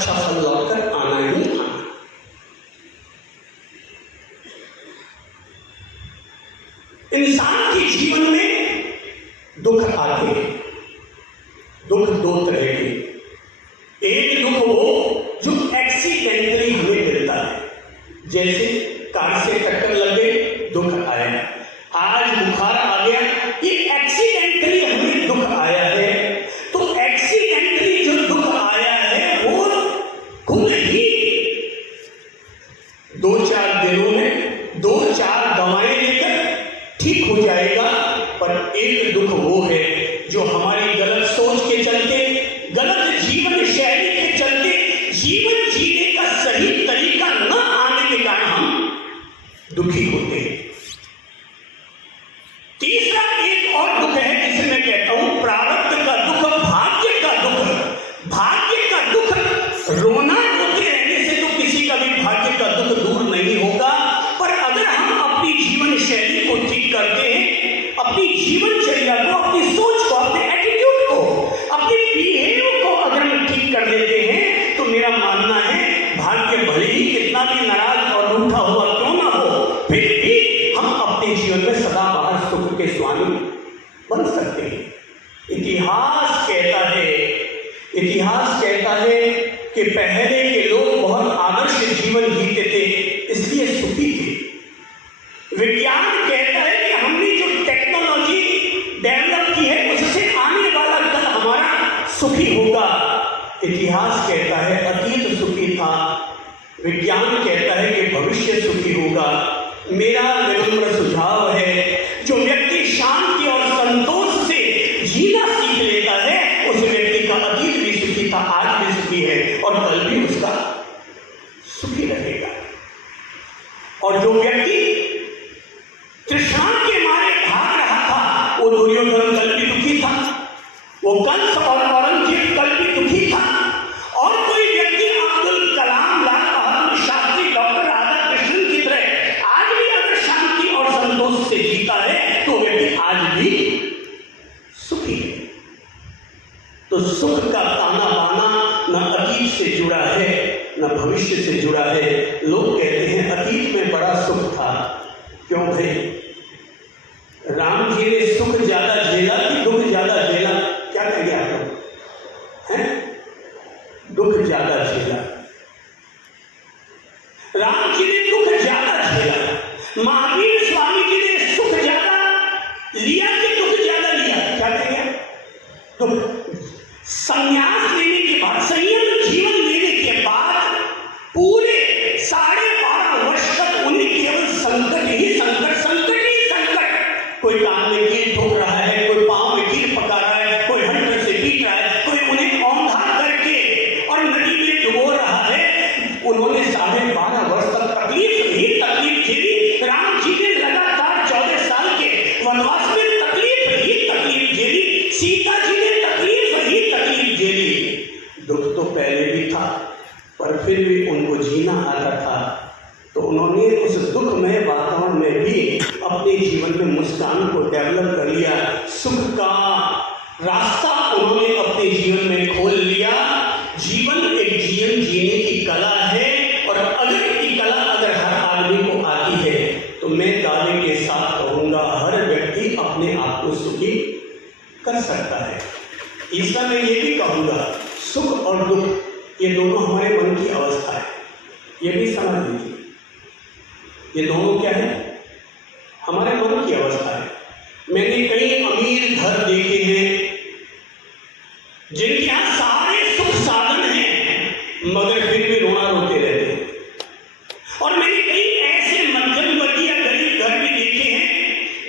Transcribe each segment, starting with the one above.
अच्छा फल लौटकर आना ही आना। इंसान के जीवन में दुख आते हैं। दुख दो तरह के, एक दुख वो जो एक्सीडेंटली हमें मिलता है, जैसे कार से टक्कर लग गई, दुख आया। आज बुखार आ गया, ये एक्सीडेंटली हमें दुख आया है। तो एक्सीडेंटली जो दुख आया है वो खुद ही 2-4 दिनों में 2-4 दवाएं लेकर ठीक हो जाएगा। पर एक दुख वो है जो हमारी गलत सोच के चलते, गलत जीवन शैली के चलते, जीवन जीने का सही तरीका न आने के कारण हम दुखी होते हैं। तीसरा एक और दुख है जिसे मैं कहता हूं प्रारब्ध का दुख, भाग्य का दुख। भाग्य का दुख, रोना रोते रहने से तो किसी का भी भाग्य का दुख दूर नहीं होगा। पर अगर हम अपनी जीवन शैली को ठीक करते हैं, अपनी जीवनचर्या को, अपनी सोच को, अपने एटीट्यूड को, अपने बिहेवियर को अगर हम ठीक कर लेते हैं, तो मेरा मानना है भाग्य भले ही कितना भी नाराज और रूठा हुआ क्यों ना हो, फिर भी हम अपने जीवन में सदा बाहर सुख के स्वामी बन सकते हैं। इतिहास कहता है कि पहले के लोग बहुत आदर्श जीवन जीते थे, इसलिए सुखी थे। विज्ञान कहता है कि हमने जो टेक्नोलॉजी डेवलप की है उससे आने वाला कल हमारा सुखी होगा। इतिहास कहता है अतीत सुखी था, विज्ञान कहता है कि भविष्य सुखी होगा। मेरा विनम्र सुझाव है, जो व्यक्ति शांति और संतोष से जीना सीख लेता है, उस व्यक्ति का अतीत भी सुखी था, आज भी सुखी है और कल भी उसका सुखी रहेगा। और जो व्यक्ति तृष्णा के मारे भाग रहा था, वो दुर्योधन कल भी दुखी था, वो कंस और औरंगजेब कल भी दुखी था। और कोई व्यक्ति अब्दुल कलाम, लाल बहादुर शास्त्री, डॉक्टर राधाकृष्णन की तरह आज भी अगर शांति और संतोष से जीता है, तो व्यक्ति आज भी सुखी है। तो सुख का ताना बाना न अतीत से जुड़ा है न भविष्य से जुड़ा है। लोग कहते हैं अतीत में बड़ा सुख था। क्यों भाई? राम जी ने सुख ज्यादा झेला कि दुख ज्यादा झेला? क्या कहेंगे आप लोग हैं? दुख ज्यादा झेला। राम जी ने दुख ज्यादा झेला। महावीर स्वामी जी ने सुख ज्यादा लिया कि दुख ज्यादा लिया? क्या कहेंगे? दुख। संन्यास लेने के बाद, संयम जीवन लेने के बाद पूरे 12.5 वर्ष तक उन्हें केवल संकट ही संकट, संकट ही संकट। कोई कान में कील ठोक रहा है, कोई पांव में कील पका रहा है, कोई हंटर से पीट रहा है, कोई उन्हें औंधा करके और नदी में डुबो रहा है। उन्होंने 12.5 वर्ष तक तकलीफ ही तकलीफ झेली। राम जी ने लगातार 14 साल के वनवास में तकलीफ ही तकलीफ झेली। सीता जी ने तकलीफ ही तकलीफ झेली। दुख तो पहले भी था, पर फिर भी उनको जीना आता था। तो उन्होंने उस दुखमय वातावरण में भी अपने जीवन में मुस्कान को डेवलप कर लिया। सुख का रास्ता उन्होंने अपने जीवन में खोल लिया। जीवन एक जीवन जीने की कला है, और अगर ये कला अगर हर आदमी को आती है, तो मैं दावे के साथ कहूँगा हर व्यक्ति अपने आप को सुखी कर सकता है। इसका मैं ये भी कहूँगा, सुख और दुख ये दोनों हमारे मन की अवस्था है। ये भी समझ लीजिए, ये दोनों क्या है? हमारे मन की अवस्था है। मैंने कई अमीर घर देखे हैं जिनके यहाँ सारे सुख साधन हैं, मगर फिर भी रोना रोते रहते हैं। और मैंने कई ऐसे मध्यम वर्गीय गरीब घर भी देखे हैं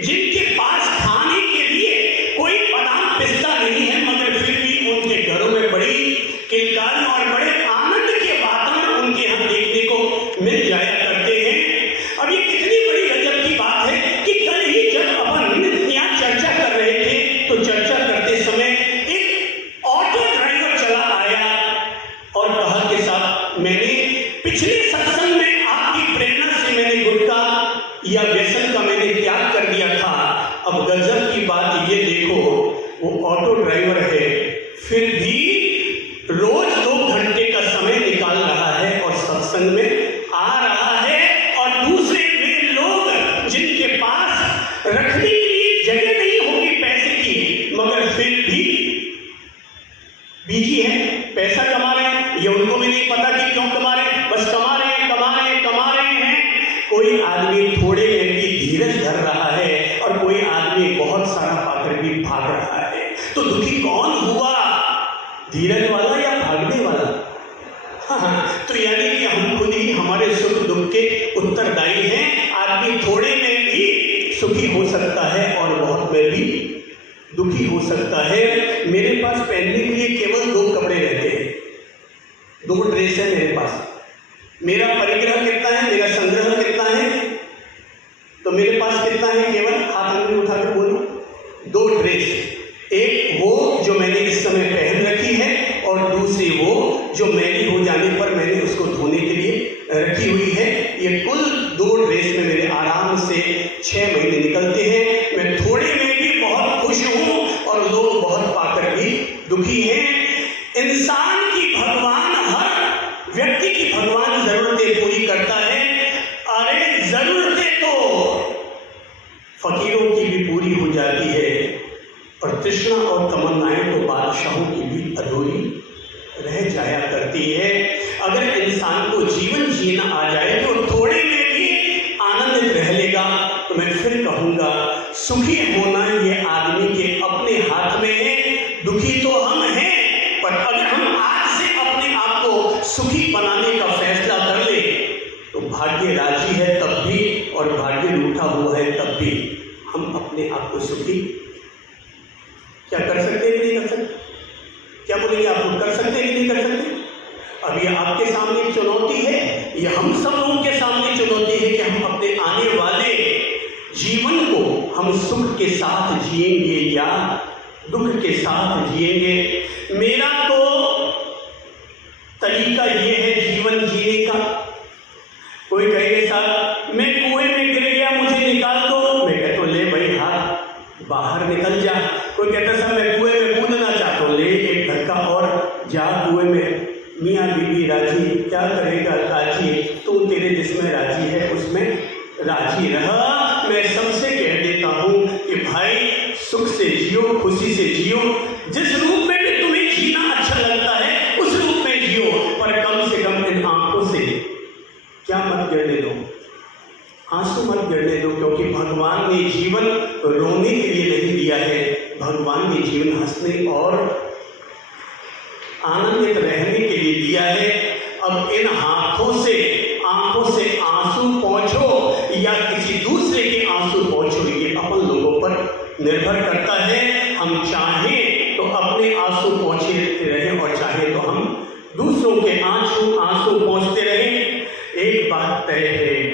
जिनके पास खाने के लिए कोई बादाम पिस्ता नहीं है, मगर फिर भी उनके घरों में बड़ी किलकारी और बड़े आनंद के वातावरण उनके यहाँ देखने को मिल जाया करते हैं। अब ये कितनी बड़ी गजब की बात है कि कल ही जब अपन यहाँ चर्चा कर रहे थे, तो चर्चा करते समय एक ऑटो ड्राइवर चला आया और कहा कि साहब, मैंने पिछले सत्संग में आपकी प्रेरणा से मैंने गुटखा या व्यसन का मैंने त्याग कर दिया था। अब गजब की बात ये देखो, वो ऑटो ड्राइवर है, फिर भी रोज 2 घंटे का समय ये उनको भी नहीं पता कि क्यों कमा रहे हैं, बस कमा रहे हैं, कमा रहे हैं, कमा रहे हैं। कोई आदमी थोड़े में भी धीरज धर रहा है और कोई आदमी बहुत सारा पाकर भी भाग रहा है। तो दुखी कौन हुआ, धीरज वाला या भागने वाला? हाँ, तो यानी कि हम खुद ही हमारे सुख दुख के उत्तरदायी हैं। आदमी थोड़े में भी सुखी हो सकता है और बहुत में भी दुखी हो सकता है। मेरे पास पहनने के लिए केवल 2 कपड़े रहते हैं, 2 ड्रेस है मेरे पास। मेरा परिग्रह कितना है, मेरा संग्रह कितना है, तो मेरे पास कितना है, केवल हाथ में उठाकर बोलो, 2 ड्रेस। एक वो जो मैंने इस समय पहन रखी है और दूसरी वो जो मैली हो जाने पर मैंने उसको धोने के लिए रखी हुई है। ये कुल 2 ड्रेस में मेरे आराम से 6 महीने निकलते हैं। मैं थोड़े में भी बहुत खुश हूँ और लोग बहुत पाकर भी दुखी हैं। इंसान की भगवान, हर व्यक्ति की भगवान जरूरतें पूरी करता है। अरे जरूरतें तो फकीरों की भी पूरी हो जाती है और तृष्णा और तमन्नाएं तो बादशाहों की भी अधूरी रह जाया करती है। अगर इंसान को जीवन जीना आ जाए तो थोड़े में भी आनंदित रह लेगा। तो मैं फिर कहूँगा, सुखी होना ये आदमी के अपने हाथ में है। दुखी तो हम हैं, पर अगर हम आज से अपने आप को सुखी बनाने का फैसला कर ले तो भाग्य राजी है तब भी और भाग्य रूठा हुआ है तब भी हम अपने आप को सुखी क्या कर सकते हैं कि नहीं कर सकते? क्या बोलेंगे आप लोग, कर सकते हैं कि नहीं कर सकते? अब ये आपके सामने चुनौती है, ये हम सब लोगों के सामने चुनौती है कि हम अपने आने वाले जीवन को हम सुख के साथ जिएंगे या दुख के साथ जिएंगे। मेरा तो तरीका ये है जीवन जीने का। कोई कहेगा साहब मैं कुएं में गिर गया, मुझे निकाल दो। मैं कहता हूँ ले भाई हाथ बाहर निकल जा। कोई कहता साहब मैं कुएं में कूदना चाहता हूँ, ले एक धक्का और जा कुएं में। मियाँ बीवी राजी, क्या करेगा राजी, तू तेरे जिसमें राजी है उसमें राजी रहा। मैं सबसे कह देता हूँ कि भाई सुख से जियो, खुशी से जियो। जिस रूप में भी तुम्हें जीना अच्छा लगता है उस रूप में जियो, पर कम से कम इन आंखों से क्या मत गिरने दो, आंसू मत गिरने दो। क्योंकि भगवान ने जीवन रोने के लिए नहीं दिया है, भगवान ने जीवन हंसने और आनंदित रहने के लिए दिया है। अब इन हाथों से आंखों से आंसू पहुँचो या किसी दूसरे के आंसू पहुँचो, ये अपन लोगों पर निर्भर करता है। हम चाहें तो अपने आंसू पहुँचते रहें और चाहे तो हम दूसरों के आंसू पहुँचते रहें। एक बात तय है,